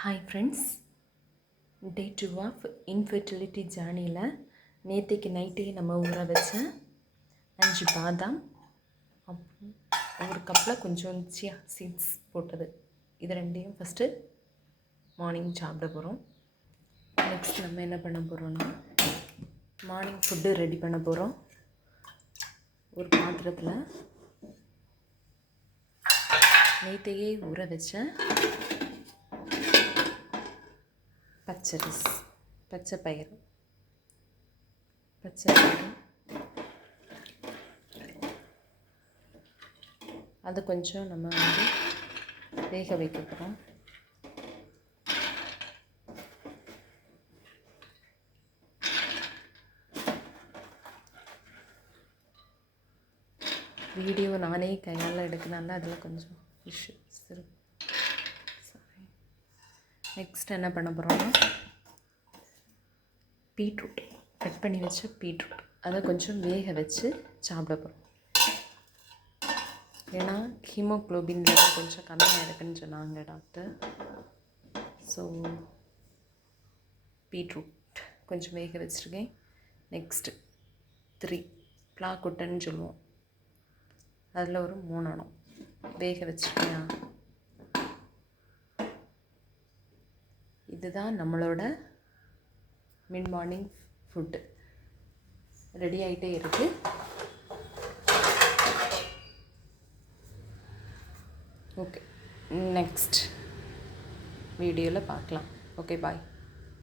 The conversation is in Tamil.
Hi friends, day 2 of infertility ஜேர்னியில் நேற்றுக்கு நைட்டே நம்ம ஊற வச்ச 5 பாதாம், அப்புறம் ஒரு கப்பில் கொஞ்சம் சியா சீட்ஸ் போட்டது, இது ரெண்டையும் ஃபஸ்ட்டு மார்னிங் சாப்பிட போகிறோம். நெக்ஸ்ட் நம்ம என்ன பண்ண போகிறோன்னா மார்னிங் ஃபுட்டு ரெடி பண்ண போகிறோம். ஒரு பாத்திரத்தில் நேற்றையே ஊற வச்ச பச்சை பயிறு அது கொஞ்சம் நம்ம வேக வைக்க போகிறோம். வீடியோ நானே கையால் எடுக்கிறனால அதில் கொஞ்சம் இஷ்யூஸ் இருக்கு. நெக்ஸ்ட் என்ன பண்ண போகிறோம்னா பீட்ரூட், கட் பண்ணி வச்ச பீட்ரூட் அதை கொஞ்சம் வேக வச்சு சாப்பிட போகிறோம். ஏன்னா ஹீமோக்ளோபின் லெவல் கொஞ்சம் கம்மியாக இருக்குன்னு சொன்னாங்க டாக்டர். ஸோ பீட்ரூட் கொஞ்சம் வேக வச்சுருக்கேன். நெக்ஸ்ட்டு 3 பிளாக்குட்டன்னு சொல்லுவோம், அதில் ஒரு 3 அணம் வேக வச்சுருக்கேன். இதுதான் நம்மளோட மிட் மார்னிங் ஃபுட்டு ரெடி ஆகிட்டே இருக்குது. ஓகே, நெக்ஸ்ட் வீடியோவில் பார்க்கலாம். ஓகே, பாய்.